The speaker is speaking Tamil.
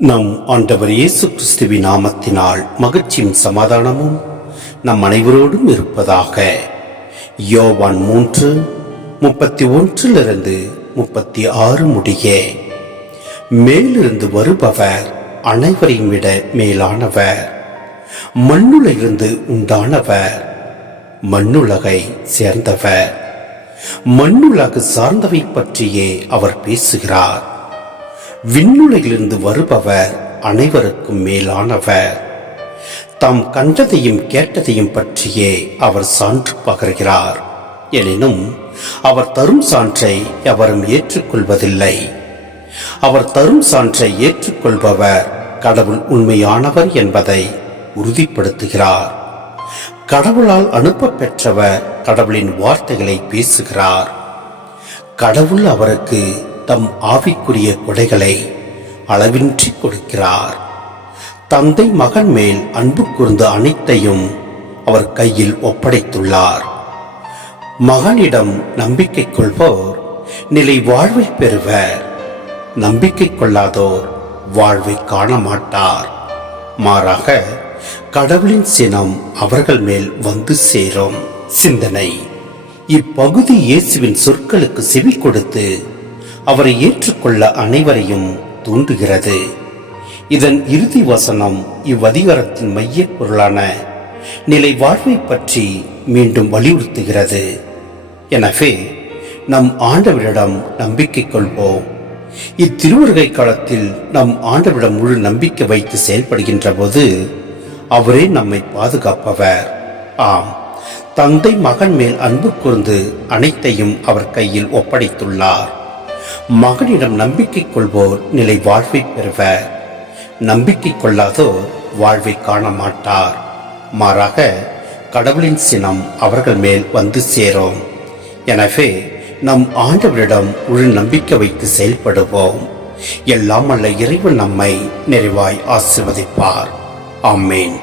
நம் ஆண்டவர் இயேசு கிறிஸ்துவின் நாமத்தினால் மகிழ்ச்சியும் சமாதானமும் நம் அனைவரோடும் இருப்பதாக. யோவான் 3:31 முடிய, மேலிருந்து வருபவர் அனைவரையும் விட மேலானவர், மண்ணுலகிலிருந்து உண்டானவர், மண்ணுலகை சேர்ந்தவர். மண்ணுலகு சார்ந்தவை பற்றியே அவர் பேசுகிறார். விண்ணுலகிலிருந்து வருபவர் அனைவருக்கும் மேலானவர். தாம் கண்டதையும் கேட்டதையும் பற்றியே அவர் சான்று பகர்கிறார். எனினும் அவர் தரும் சான்றை எவரும் ஏற்றுக்கொள்வதில்லை. அவர் தரும் சான்றை ஏற்றுக்கொள்பவர் கடவுள் உண்மையானவர் என்பதை உறுதிப்படுத்துகிறார். கடவுளால் அனுப்ப பெற்றவர் கடவுளின் வார்த்தைகளை பேசுகிறார். கடவுள் அவருக்கு தம் ஆவிக்குரிய கொடைகளை அளவின்றி கொடுக்கிறார். தந்தை மகன் மேல் அன்பு கூர்ந்த அனைத்தையும் அவர் கையில் ஒப்படைத்துள்ளார். மகனிடம் நம்பிக்கை கொள்வோர் நிலை வாழ்வை பெறுவர். நம்பிக்கை கொள்ளாதோர் வாழ்வை காண மாட்டார். மாறாக கடவுளின் சினம் அவர்கள் மேல் வந்து சேரும். சிந்தனை: இப்பகுதி இயேசுவின் சொற்களுக்கு செவி கொடுத்து அவரை ஏற்றுக்கொள்ள அனைவரையும் தூண்டுகிறது. இதன் இறுதி வசனம் இவ்வதிகாரத்தின் மைய பொருளான நிலை வாழ்வை பற்றி மீண்டும் வலியுறுத்துகிறது. எனவே நம் ஆண்டவரிடம் நம்பிக்கை கொள்வோம். இத்திருவருகை காலத்தில் நம் ஆண்டவரிடம் முழு நம்பிக்கை வைத்து செயல்படுகின்ற போது அவரே நம்மை பாதுகாப்பவர். ஆம், தந்தை மகன் மேல் அன்பு கூர்ந்து அனைத்தையும் அவர் கையில் ஒப்படைத்துள்ளார். மகனிடம் நம்பிக்கை கொள்வோர் நிலை வாழ்வை பெறுவர். நம்பிக்கை கொள்ளாதோர் வாழ்வை காண மாட்டார். மாறாக கடவுளின் சினம் அவர்கள் மேல் வந்து சேரும். எனவே நம் ஆண்டவரிடம் முழு நம்பிக்கை வைத்து செயல்படுவோம். எல்லாம் அல்ல இறைவன் நம்மை நிறைவாய் ஆசீர்வதிப்பார். ஆமேன்.